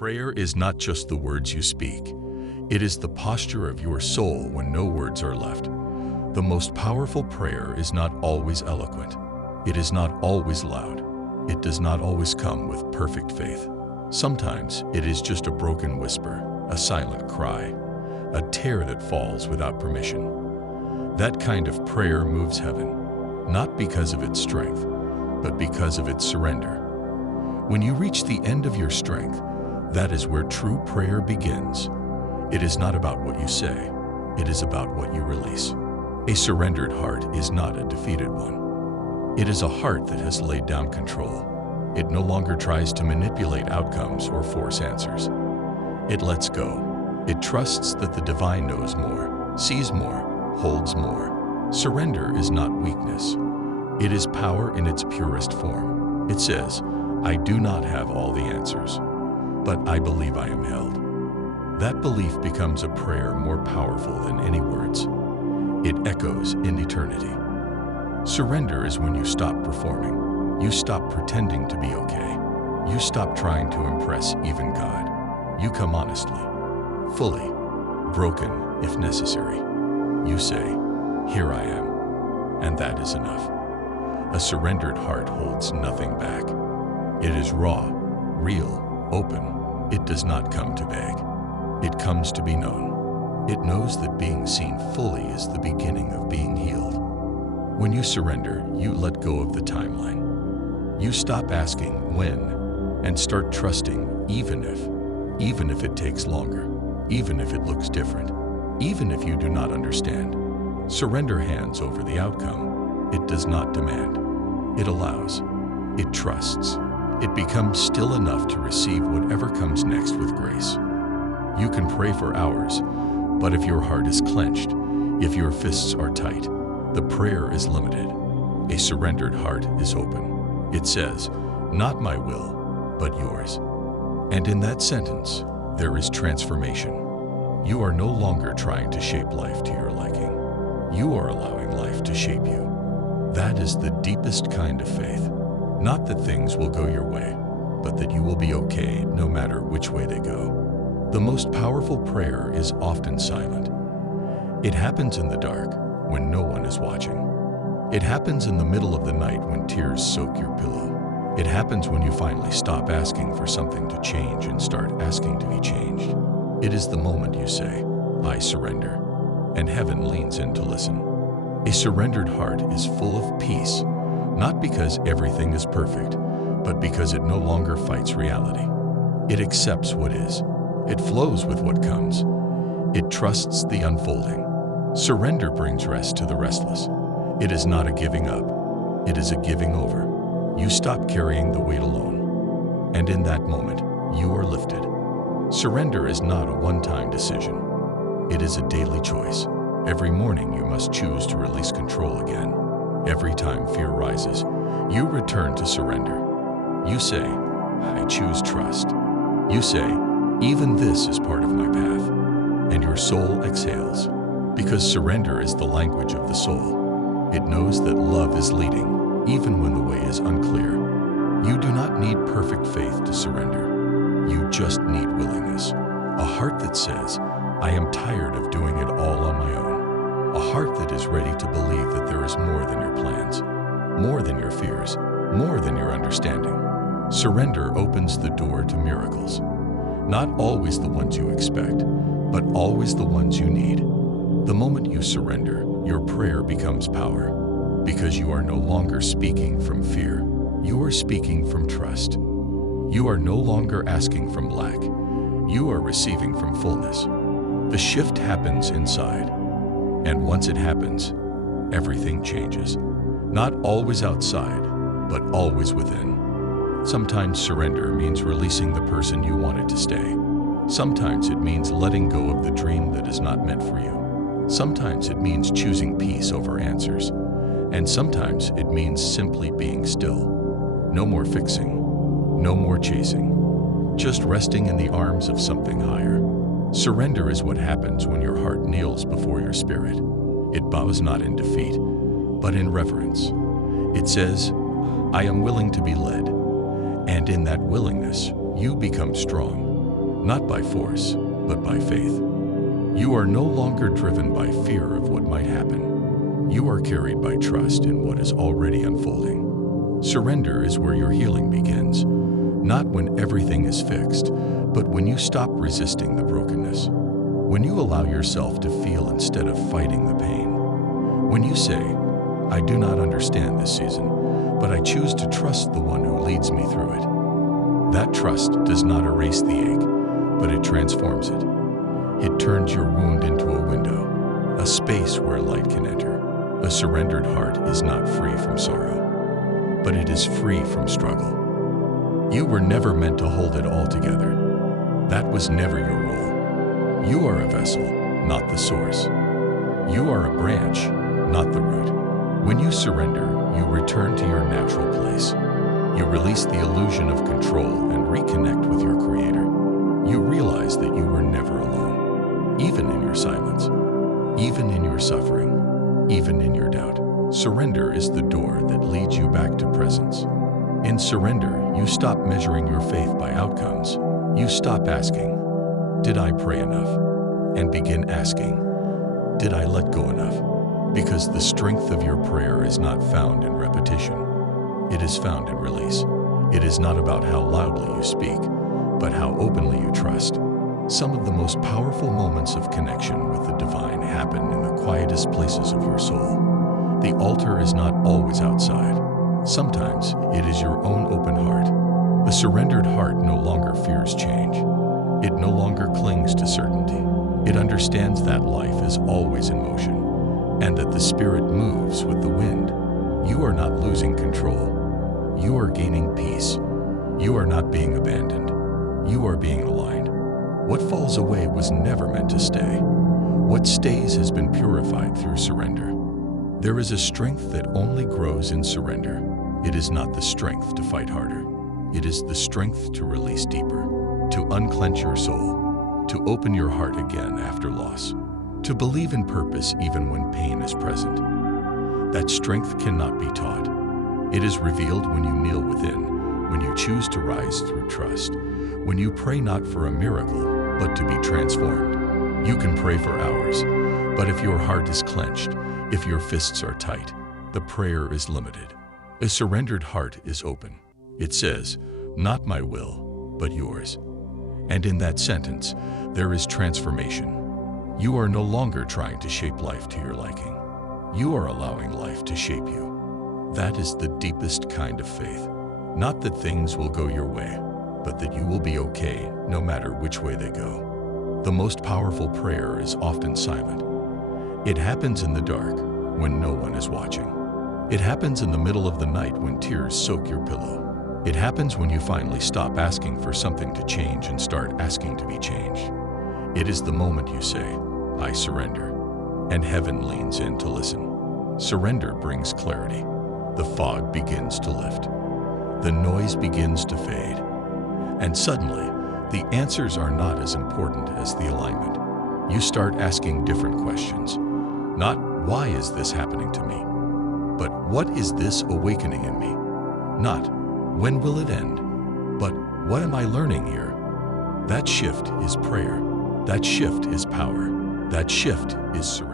Prayer is not just the words you speak. It is the posture of your soul when no words are left. The most powerful prayer is not always eloquent. It is not always loud. It does not always come with perfect faith. Sometimes it is just a broken whisper, a silent cry, a tear that falls without permission. That kind of prayer moves heaven, not because of its strength, but because of its surrender. When you reach the end of your strength, that is where true prayer begins. It is not about what you say, it is about what you release. A surrendered heart is not a defeated one. It is a heart that has laid down control. It no longer tries to manipulate outcomes or force answers. It lets go. It trusts that the divine knows more, sees more, holds more. Surrender is not weakness. It is power in its purest form. It says, I do not have all the answers, but I believe I am held. That belief becomes a prayer more powerful than any words. It echoes in eternity. Surrender is when you stop performing. You stop pretending to be okay. You stop trying to impress even God. You come honestly, fully, broken if necessary. You say, here I am, and that is enough. A surrendered heart holds nothing back. It is raw, real, open. It does not come to beg. It comes to be known. It knows that being seen fully is the beginning of being healed. When you surrender, you let go of the timeline. You stop asking when and start trusting even if it takes longer, even if it looks different, even if you do not understand. Surrender hands over the outcome. It does not demand. It allows. It trusts. It becomes still enough to receive whatever comes next with grace. You can pray for hours, but if your heart is clenched, if your fists are tight, the prayer is limited. A surrendered heart is open. It says, not my will, but yours. And in that sentence, there is transformation. You are no longer trying to shape life to your liking. You are allowing life to shape you. That is the deepest kind of faith. Not that things will go your way, but that you will be okay no matter which way they go. The most powerful prayer is often silent. It happens in the dark when no one is watching. It happens in the middle of the night when tears soak your pillow. It happens when you finally stop asking for something to change and start asking to be changed. It is the moment you say, I surrender, and heaven leans in to listen. A surrendered heart is full of peace, not because everything is perfect, but because it no longer fights reality. It accepts what is. It flows with what comes. It trusts the unfolding. Surrender brings rest to the restless. It is not a giving up. It is a giving over. You stop carrying the weight alone. And in that moment, you are lifted. Surrender is not a one-time decision. It is a daily choice. Every morning you must choose to release control again. Every time fear rises, you return to surrender. You say, I choose trust. You say, even this is part of my path. And your soul exhales, because surrender is the language of the soul. It knows that love is leading, even when the way is unclear. You do not need perfect faith to surrender. You just need willingness. A heart that says, I am tired of doing it all on my own. A heart that is ready to believe that there is more than your plans, more than your fears, more than your understanding. Surrender opens the door to miracles. Not always the ones you expect, but always the ones you need. The moment you surrender, your prayer becomes power, because you are no longer speaking from fear. You are speaking from trust. You are no longer asking from lack. You are receiving from fullness. The shift happens inside. And once it happens, everything changes. Not always outside, but always within. Sometimes surrender means releasing the person you wanted to stay. Sometimes it means letting go of the dream that is not meant for you. Sometimes it means choosing peace over answers. And sometimes it means simply being still. No more fixing, no more chasing, just resting in the arms of something higher. Surrender is what happens when your heart kneels before your spirit. It bows not in defeat, but in reverence. It says, I am willing to be led. And in that willingness, you become strong. not by force, but by faith. You are no longer driven by fear of what might happen. You are carried by trust in what is already unfolding. Surrender is where your healing begins, not when everything is fixed, but when you stop resisting the brokenness. When you allow yourself to feel instead of fighting the pain. When you say, I do not understand this season, but I choose to trust the one who leads me through it. That trust does not erase the ache, but it transforms it. It turns your wound into a window, a space where light can enter. A surrendered heart is not free from sorrow, but it is free from struggle. You were never meant to hold it all together. That was never your role. You are a vessel, not the source. You are a branch, not the root. When you surrender, you return to your natural place. You release the illusion of control and reconnect with your Creator. You realize that you were never alone, even in your silence, even in your suffering, even in your doubt. Surrender is the door that leads you back to presence. In surrender, you stop measuring your faith by outcomes. You stop asking, did I pray enough? And begin asking, did I let go enough? Because the strength of your prayer is not found in repetition. It is found in release. It is not about how loudly you speak, but how openly you trust. Some of the most powerful moments of connection with the divine happen in the quietest places of your soul. The altar is not always outside. Sometimes it is your own open heart. A surrendered heart no longer fears change. It no longer clings to certainty. It understands that life is always in motion, and that the Spirit moves with the wind. You are not losing control. You are gaining peace. You are not being abandoned. You are being aligned. What falls away was never meant to stay. What stays has been purified through surrender. There is a strength that only grows in surrender. It is not the strength to fight harder. It is the strength to release deeper, to unclench your soul, to open your heart again after loss, to believe in purpose even when pain is present. That strength cannot be taught. It is revealed when you kneel within, when you choose to rise through trust, when you pray not for a miracle, but to be transformed. You can pray for hours, but if your heart is clenched, if your fists are tight, the prayer is limited. A surrendered heart is open. It says, not my will, but yours. And in that sentence, there is transformation. You are no longer trying to shape life to your liking. You are allowing life to shape you. That is the deepest kind of faith. Not that things will go your way, but that you will be okay no matter which way they go. The most powerful prayer is often silent. It happens in the dark when no one is watching. It happens in the middle of the night when tears soak your pillow. It happens when you finally stop asking for something to change and start asking to be changed. It is the moment you say, I surrender, and heaven leans in to listen. Surrender brings clarity. The fog begins to lift. The noise begins to fade. And suddenly, the answers are not as important as the alignment. You start asking different questions. Not, why is this happening to me? But what is this awakening in me? Not, when will it end? But what am I learning here? That shift is prayer. That shift is power. That shift is surrender.